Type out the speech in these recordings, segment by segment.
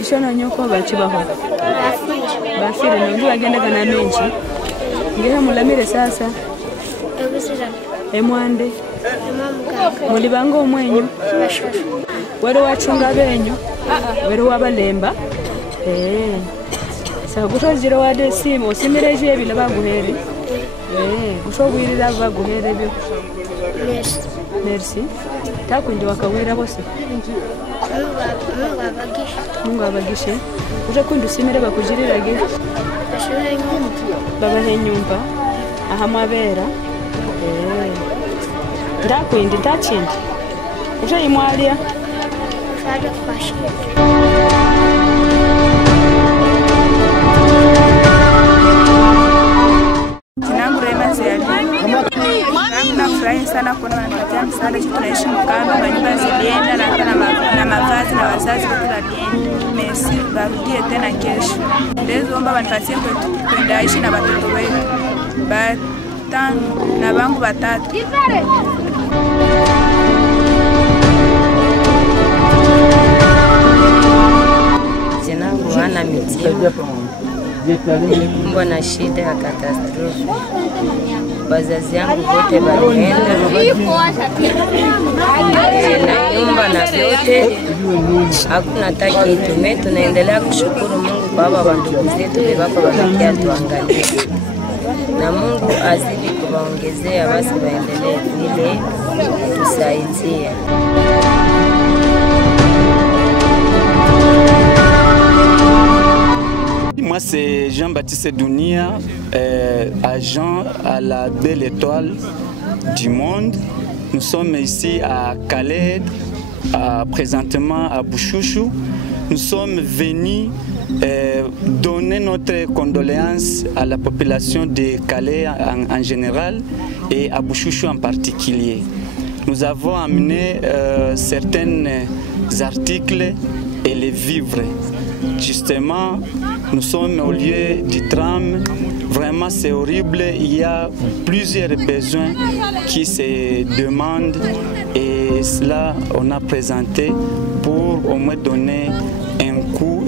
Ishona nyoko bachibaho. Bafire ndio agenda kana menshi. Ngehe mulamire sasa. Emwande. Muli bango omwenyu. Wero wachunga benyu. Wero wabalemba. Sa gutozira wade simu osimireje ebile baguhere. Ushobwirira baguhere byo. Merci. Takunje wakawira bose. Mungu abagishe. Uje kundi usimire bakujirirage. Babahe nyumba. Aha mabera. Ndakwindi ndachindi. Uje imwalia. Fada kwashi. Nafurahi sana kuona wananipatia msaada. Tunaishi mkando, manyumba zilienda na mavazi na wazazi wote walienda. Merci, barudie tena kesho. Ndezo omba wanipatie kwenda ishi na watoto wetu. Batano na bangu batatu. Jinangu Ana Mitima. Nilikumbwa na shida ya katastrofi. Wazazi yangu wote walienda na nyumba na vyote, hakuna hata kitu. Tunaendelea kushukuru Mungu kwa baba ndugu zetu bebako wanakia tuangalie, na Mungu azidi kuwaongezea, basi waendelee vile tusaidia. Moi c'est Jean-Baptiste Dounia, agent à la Belle Étoile du Monde. Nous sommes ici à Calais, présentement à Bouchouchou. Nous sommes venus donner notre condoléance à la population de Calais en général et à Bouchouchou en particulier. Nous avons amené certains articles et les vivres. Justement, nous sommes au lieu du tram. Vraiment, c'est horrible. Il y a plusieurs besoins qui se demandent et cela, on a présenté pour au moins donner un coup,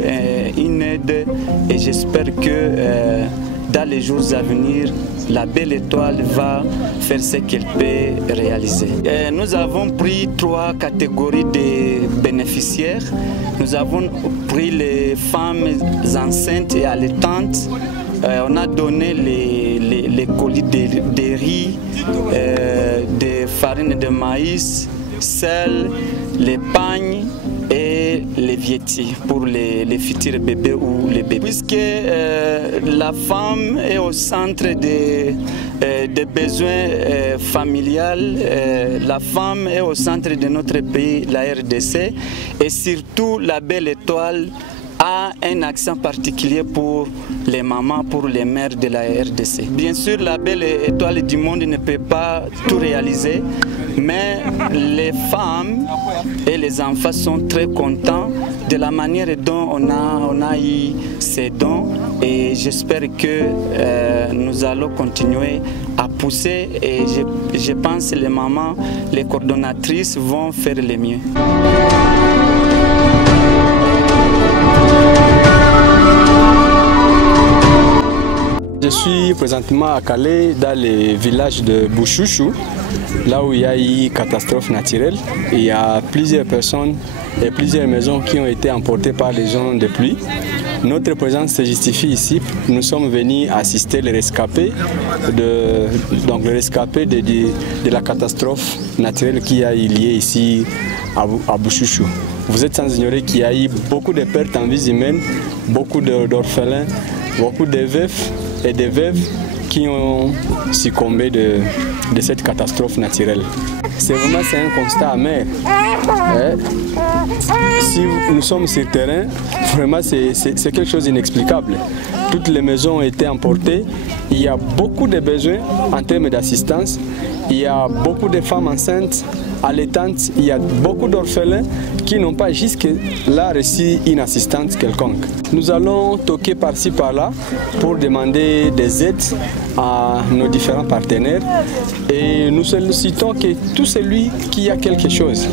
une aide. Et j'espère que dans les jours à venir, la Belle Étoile va faire ce qu'elle peut réaliser. Nous avons pris 3 catégories de bénéficiaires. Nous avons pris les femmes enceintes et allaitantes. On a donné les colis de riz, de farine de maïs, sel, les pagnes et les vietis pour les futurs bébés ou les bébés. Puisque la femme est au centre des besoins familiales, la femme est au centre de notre pays, la RDC, et surtout la Belle Étoile a un accent particulier pour les mamans, pour les mères de la RDC. Bien sûr, la Belle Étoile du Monde ne peut pas tout réaliser, mais les femmes et les enfants sont très contents de la manière dont on a eu ces dons, et j'espère que nous allons continuer à pousser, et je pense que les mamans, les coordonnatrices vont faire le mieux. Je suis présentement à Calais, dans le village de Bouchouchou, là où il y a eu catastrophe naturelle. Il y a plusieurs personnes et plusieurs maisons qui ont été emportées par les ondes de pluie. Notre présence se justifie ici. Nous sommes venus assister les rescapés de la catastrophe naturelle qui a eu lieu ici à Bouchouchou. Vous êtes sans ignorer qu'il y a eu beaucoup de pertes en vies humaines, beaucoup d'orphelins, beaucoup de veufs et des veuves qui ont succombé de cette catastrophe naturelle. C'est un constat amer. Si nous sommes sur le terrain, vraiment c'est quelque chose d'inexplicable. Toutes les maisons ont été emportées. Il y a beaucoup de besoins en termes d'assistance. Il y a beaucoup de femmes enceintes allaitantes, il y a beaucoup d'orphelins qui n'ont pas jusque-là reçu une assistance quelconque. Nous allons toquer par-ci par-là pour demander des aides à nos différents partenaires et nous sollicitons que tout celui qui a quelque chose,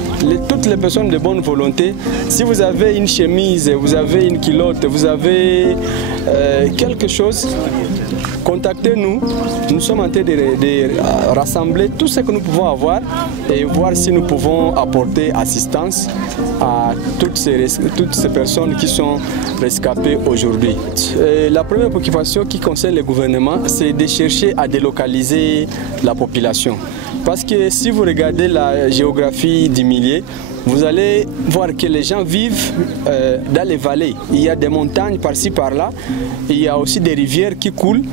toutes les personnes de bonne volonté, si vous avez une chemise, vous avez une culotte, vous avez quelque chose, contactez-nous. Nous sommes en train de rassembler tout ce que nous pouvons avoir et voir si nous pouvons apporter assistance à toutes ces personnes qui sont rescapées aujourd'hui. La première préoccupation qui concerne le gouvernement, c'est de chercher à délocaliser la population. Parce que si vous regardez la géographie du milieu, vous allez voir que les gens vivent dans les vallées. Il y a des montagnes par-ci par-là, il y a aussi des rivières qui coulent.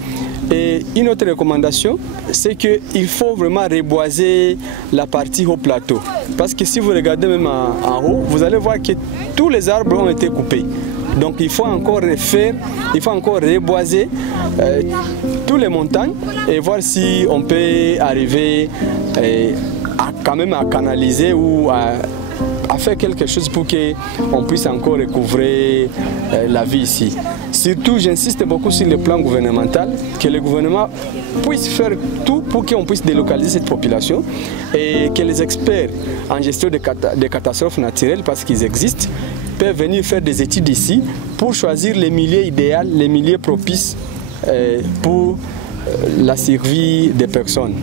Et une autre recommandation, c'est qu'il faut vraiment reboiser la partie haut plateau. Parce que si vous regardez même en haut, vous allez voir que tous les arbres ont été coupés. Donc il faut encore refaire, il faut encore reboiser toutes les montagnes et voir si on peut arriver quand même à canaliser ou à faire quelque chose pour qu'on puisse encore recouvrer la vie ici. Surtout, j'insiste beaucoup sur le plan gouvernemental, que le gouvernement puisse faire tout pour qu'on puisse délocaliser cette population et que les experts en gestion des catastrophes naturelles, parce qu'ils existent, peuvent venir faire des études ici pour choisir les milieux idéaux, les milieux propices pour la survie des personnes.